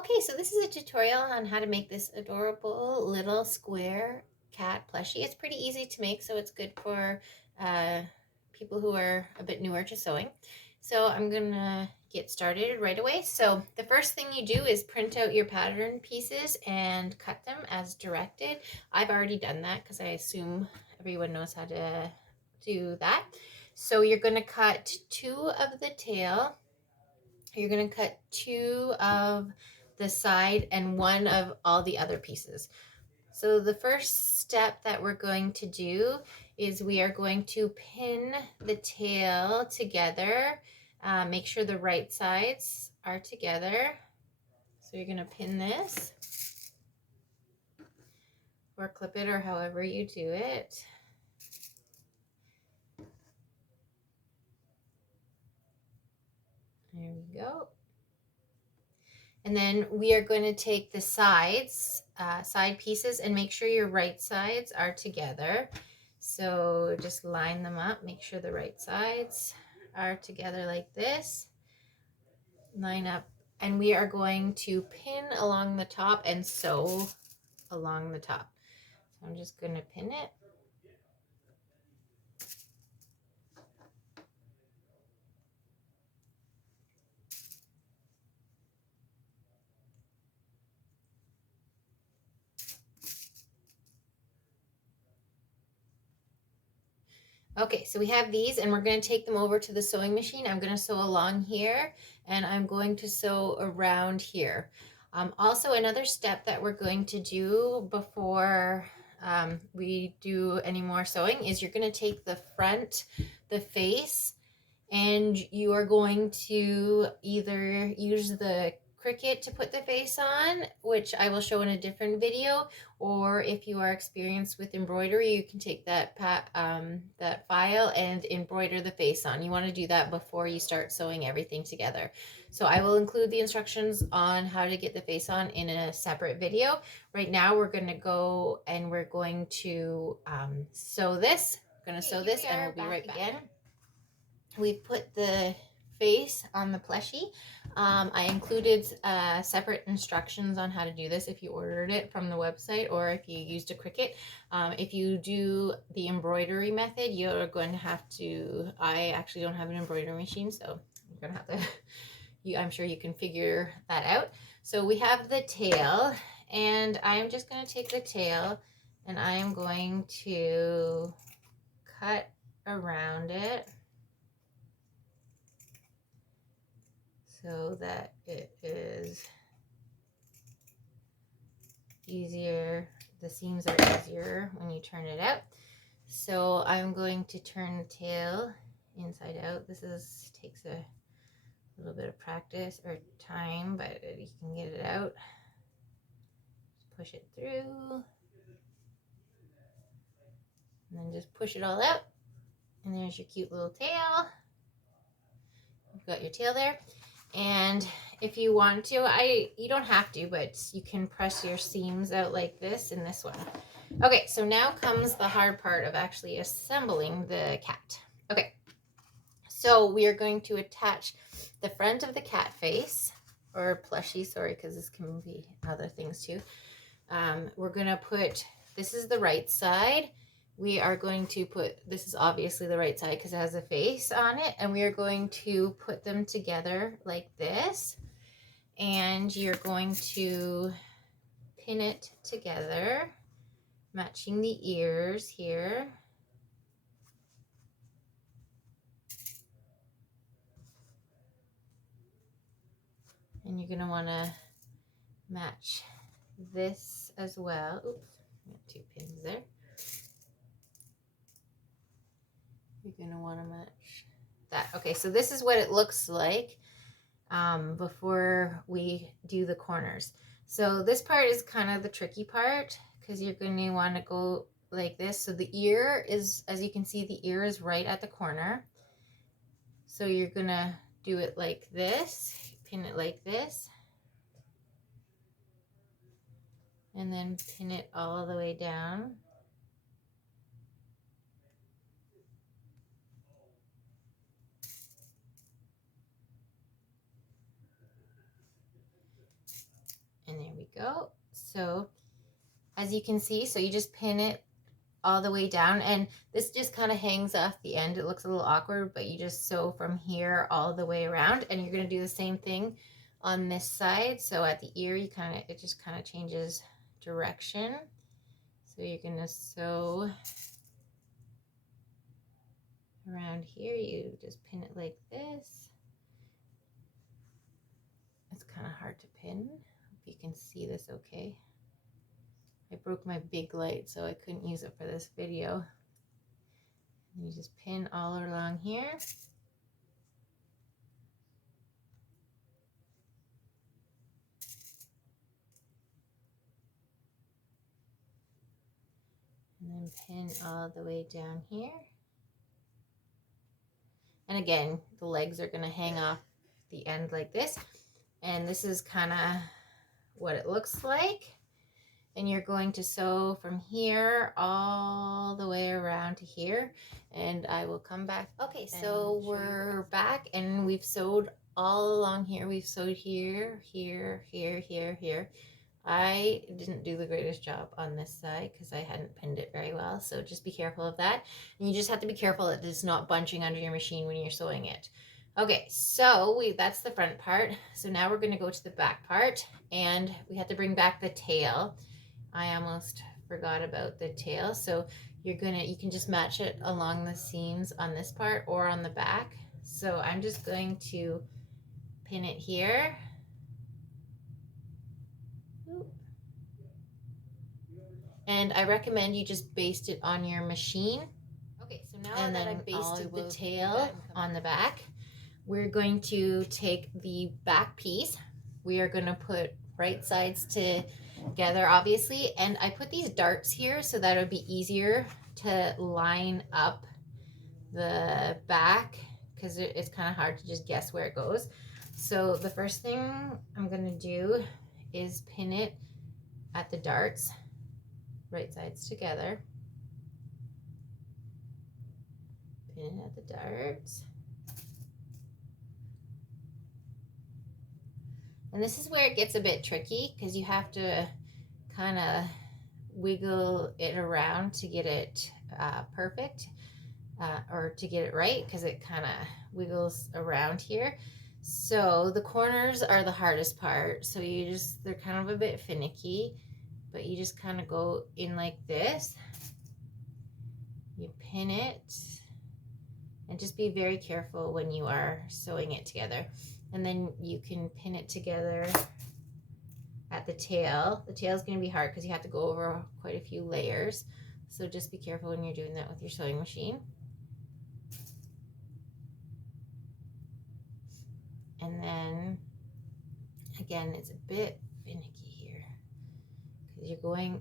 Okay, so this is a tutorial on how to make this adorable little square cat plushie. It's pretty easy to make, so it's good for uh, people who are a bit newer to sewing. So I'm gonna get started right away. So the first thing you do is print out your pattern pieces and cut them as directed. I've already done that because I assume everyone knows how to do that. So you're gonna cut 2 of the tail. You're going to cut 2 of the side and 1 of all the other pieces. So the first step that we're going to do is we are going to pin the tail together. Make sure the right sides are together. So you're going to pin this or clip it or however you do it. There we go. And then we are going to take the sides, side pieces, and make sure your right sides are together. So just line them up, make sure the right sides are together like this. Line up, and we are going to pin along the top and sew along the top. So I'm just going to pin it. Okay, so we have these and we're going to take them over to the sewing machine. I'm going to sew along here and I'm going to sew around here. Also, another step that we're going to do before we do any more sewing is you're going to take the front, the face, and you are going to either use the Cricut to put the face on, which I will show in a different video, or if you are experienced with embroidery, you can take that that file and embroider the face on. You want to do that before you start sewing everything together. So I will include the instructions on how to get the face on in a separate video. Right now we're going to go and we're going to sew this. We're going to sew this and we'll be right back again. We put the face on the plushie. I included separate instructions on how to do this if you ordered it from the website or if you used a Cricut. If you do the embroidery method, you're going to have to, I actually don't have an embroidery machine, so I'm going to have to, I'm sure you can figure that out. So we have the tail, and I'm just going to take the tail and I am going to cut around it so that it is easier. The seams are easier when you turn it out. So I'm going to turn the tail inside out. This takes a little bit of practice or time, but you can get it out. Just push it through. And then just push it all out. And there's your cute little tail. You've got your tail there. And if you want to, you don't have to, but you can press your seams out like this in this one. Okay, so now comes the hard part of actually assembling the cat. Okay, so we are going to attach the front of the cat face, or plushie, sorry, because this can be other things too. We're going to put, this is the right side. We are going to put, this is obviously the right side because it has a face on it, and we are going to put them together like this, and you're going to pin it together, matching the ears here. And you're going to want to match this as well. Oops, got 2 pins there. You're going to want to match that. Okay, so this is what it looks like before we do the corners. So this part is kind of the tricky part because you're going to want to go like this. So the ear is, as you can see, the ear is right at the corner. So you're going to do it like this, pin it like this, and then pin it all the way down. go. So as you can see, so you just pin it all the way down, and this just kind of hangs off the end. It looks a little awkward, but you just sew from here all the way around, and you're going to do the same thing on this side. So at the ear, it just kind of changes direction. So you're going to sew around here. You just pin it like this. It's kind of hard to pin. Hope you can see this okay. I broke my big light, so I couldn't use it for this video. And you just pin all along here. And then pin all the way down here. And again, the legs are going to hang off the end like this. And this is kind of what it looks like. And you're going to sew from here all the way around to here. And I will come back. Okay, so we're back and we've sewed all along here. We've sewed here, here, here, here, here. I didn't do the greatest job on this side because I hadn't pinned it very well. So just be careful of that. And you just have to be careful that it's not bunching under your machine when you're sewing it. Okay, so that's the front part. So now we're going to go to the back part, and we have to bring back the tail. I almost forgot about the tail. So you can just match it along the seams on this part or on the back. So I'm just going to pin it here. And I recommend you just baste it on your machine. Okay, so now that I basted the tail on the back, we're going to take the back piece. We are going to put right sides together, obviously, and I put these darts here so that it would be easier to line up the back because it's kind of hard to just guess where it goes. So the first thing I'm going to do is pin it at the darts, right sides together. Pin it at the darts. And this is where it gets a bit tricky because you have to kind of wiggle it around to get it perfect or to get it right, because it kind of wiggles around here. So the corners are the hardest part. So they're kind of a bit finicky, but you just kind of go in like this. You pin it and just be very careful when you are sewing it together. And then you can pin it together at the tail. The tail is going to be hard because you have to go over quite a few layers. So just be careful when you're doing that with your sewing machine. And then, again, it's a bit finicky here because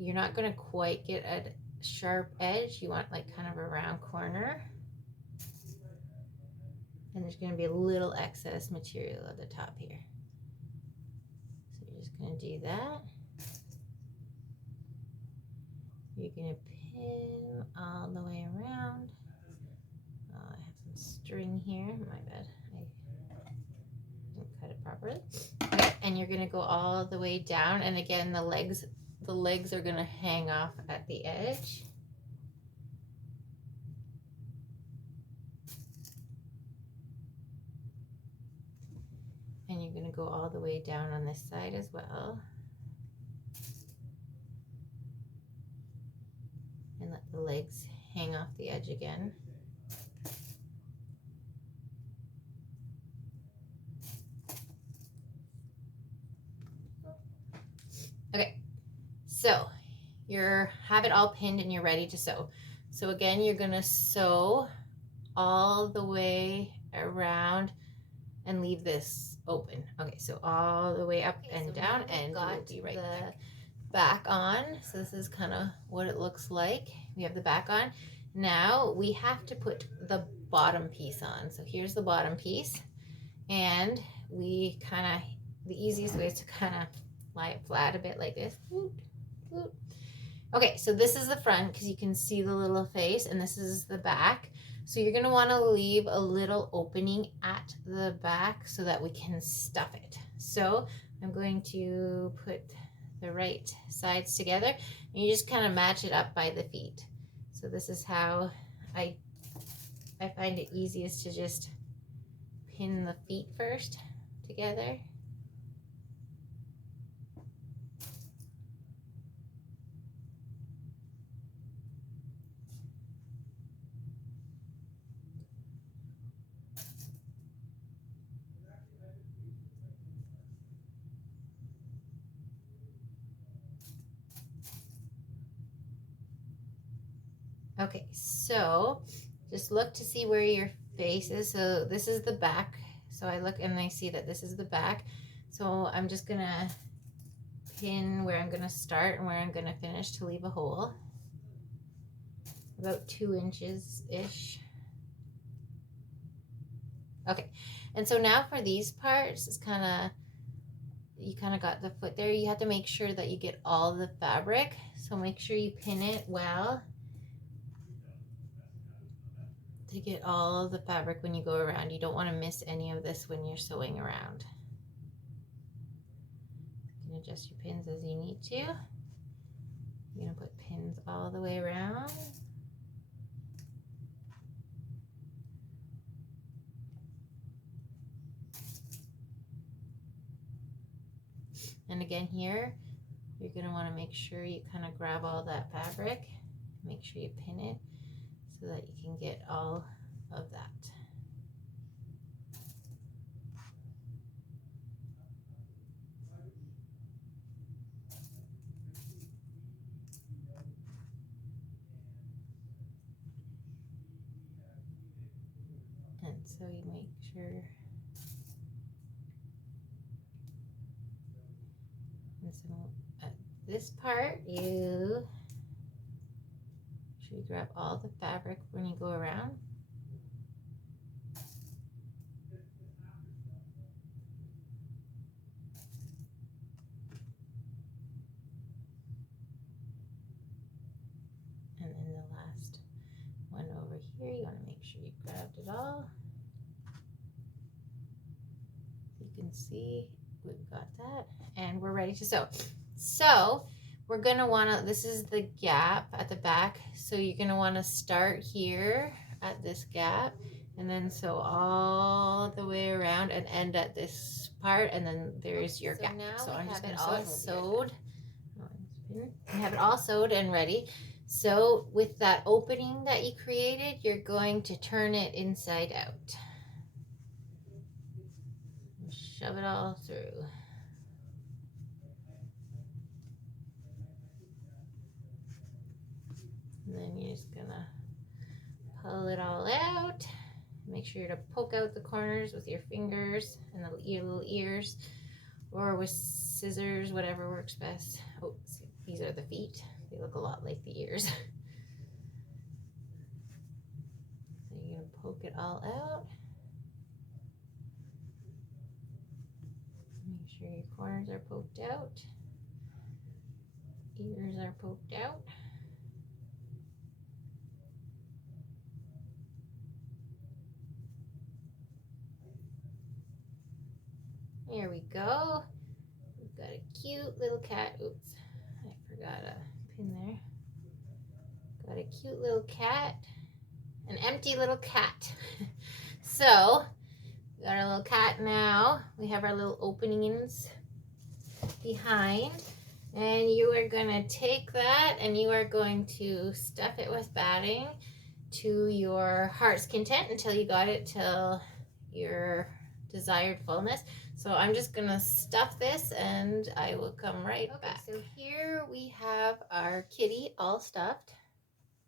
you're not going to quite get a sharp edge. You want like kind of a round corner. And there's going to be a little excess material at the top here. So you're just going to do that. You're going to pin all the way around. Oh, I have some string here. My bad. I didn't cut it properly. Okay, and you're going to go all the way down. And again, the legs are going to hang off at the edge. And you're going to go all the way down on this side as well. And let the legs hang off the edge again. Okay, so you have it all pinned and you're ready to sew. So again, you're going to sew all the way around and leave this open. Okay, so all the way up and down, and we'll be right back. Back on. So this is kind of what it looks like. We have the back on. Now we have to put the bottom piece on. So here's the bottom piece, and the easiest way is to kind of lie it flat a bit like this. Okay, so this is the front because you can see the little face, and this is the back. So you're going to want to leave a little opening at the back so that we can stuff it. So I'm going to put the right sides together, and you just kind of match it up by the feet. So this is how I find it easiest to just pin the feet first together. Okay, so just look to see where your face is. So this is the back. So I look and I see that this is the back. So I'm just gonna pin where I'm gonna start and where I'm gonna finish to leave a hole. About 2 inches-ish. Okay, and so now for these parts, it's you kind of got the foot there. You have to make sure that you get all the fabric. So make sure you pin it well to get all the fabric when you go around. You don't want to miss any of this when you're sewing around. You can adjust your pins as you need to. You're going to put pins all the way around. And again here, you're going to want to make sure you kind of grab all that fabric. Make sure you pin it so that you can get all of that. And so you make sure. And so at this part, you should grab all the fabric when you go around. And then the last one over here, you want to make sure you grabbed it all. You can see we've got that, and we're ready to sew. So we're gonna wanna, this is the gap at the back, so you're gonna wanna start here at this gap and then sew all the way around and end at this part, and then there's your gap. So I'm just gonna sew it sewed. I have it all sewed and ready. So with that opening that you created, you're going to turn it inside out. Shove it all through. And then you're just gonna pull it all out. Make sure to poke out the corners with your fingers and your little ears, or with scissors, whatever works best. Oh, see, these are the feet. They look a lot like the ears. So you're gonna poke it all out. Make sure your corners are poked out. Ears are poked out. There we go. We've got a cute little cat. Oops, I forgot a pin there. Got a cute little cat. An empty little cat. So, we got our little cat now. We have our little openings behind. And you are going to take that and you are going to stuff it with batting to your heart's content until you got it till your desired fullness. So I'm just gonna stuff this and I will come right back. So here we have our kitty all stuffed,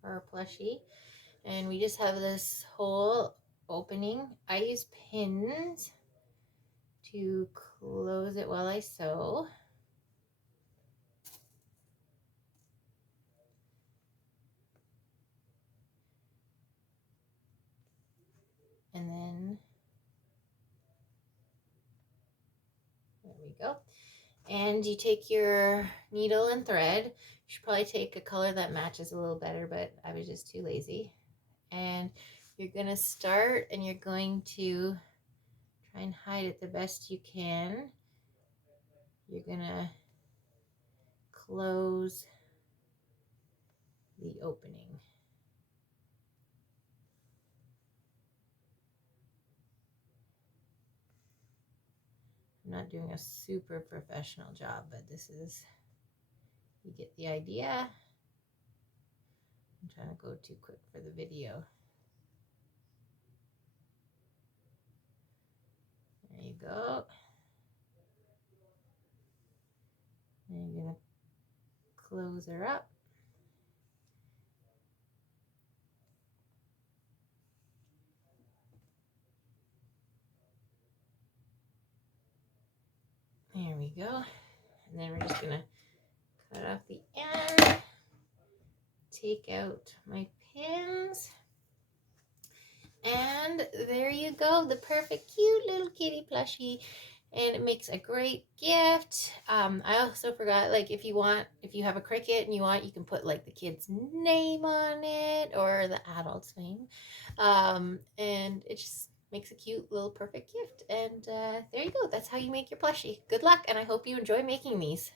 or plushie, and we just have this whole opening. I use pins to close it while I sew. And then there we go. And you take your needle and thread. You should probably take a color that matches a little better, but I was just too lazy. And you're going to start and you're going to try and hide it the best you can. You're going to close the opening. I'm not doing a super professional job, but this is, you get the idea. I'm trying to go too quick for the video. There you go. And you're going to close her up. There we go. And then we're just going to cut off the end, take out my pins, and there you go, the perfect cute little kitty plushie. And it makes a great gift. I also forgot, like, if you have a Cricut and you want, you can put like the kid's name on it or the adult's name. And it just makes a cute little perfect gift. And there you go. That's how you make your plushie. Good luck, and I hope you enjoy making these.